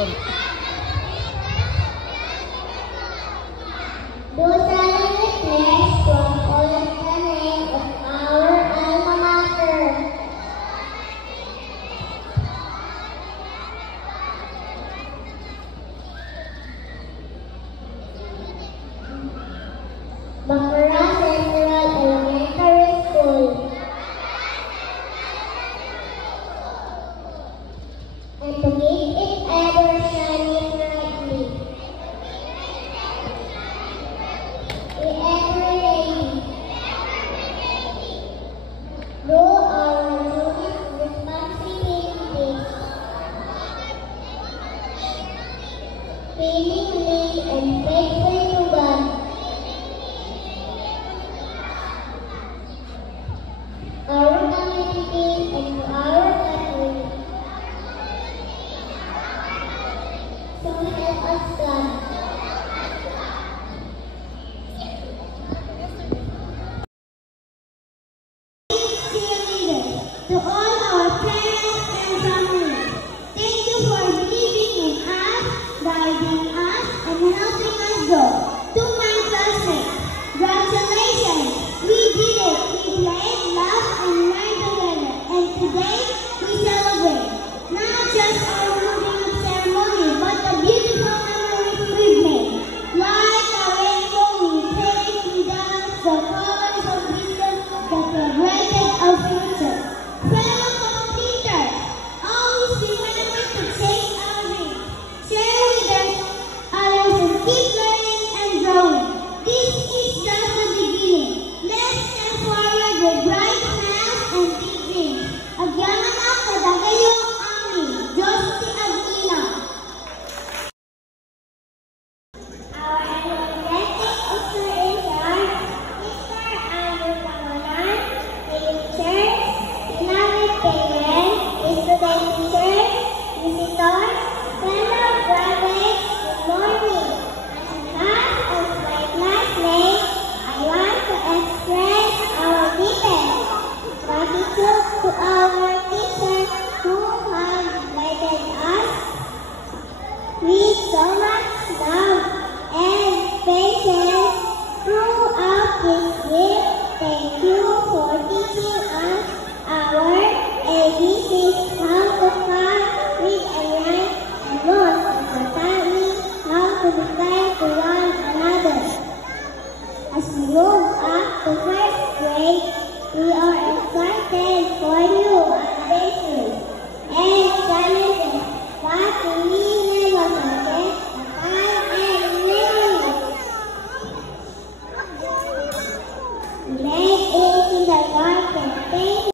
Do solemnly pledge to uphold the name of our alma mater. Bacara Central Elementary School. And to keep it ever shining brightly. We ever ready. Do our duties responsibilities. Willingly and faithfully to God. Our community and to our country. So help us God. To all our parents and families, thank you for believing in us, guiding us, and helping us grow. To my classmates, congratulations! We did it! We played, laughed, and learned together. And today, we celebrate not just our moving ceremony, but the beautiful memories we've made. Like a rainbow, we played, we danced, the colors of wisdom that celebrated our future. Fellow completers, always remember to chase our dreams, share with others, and keep learning and growing. This is just the beginning. Let's step forward with bright smiles and big dreams. Agyanan na kadagayo ang amin, Diyos si Agina. Our energetic teacher is our Mr. Andrew Pangalan, teachers, beloved parents, student teachers, visitors, fellow graduates, good morning. On behalf of my classmates, I want to express our deepest gratitude to our teachers who have guided us with so much love and patience throughout this year. Thank you for teaching us our ABCs, how to count, read and write, and most importantly, how to be kind to one another. As we move up to first grade, we are excited for new adventures and challenges, but we never forget the time and memories. We made it in the garden. Thank you.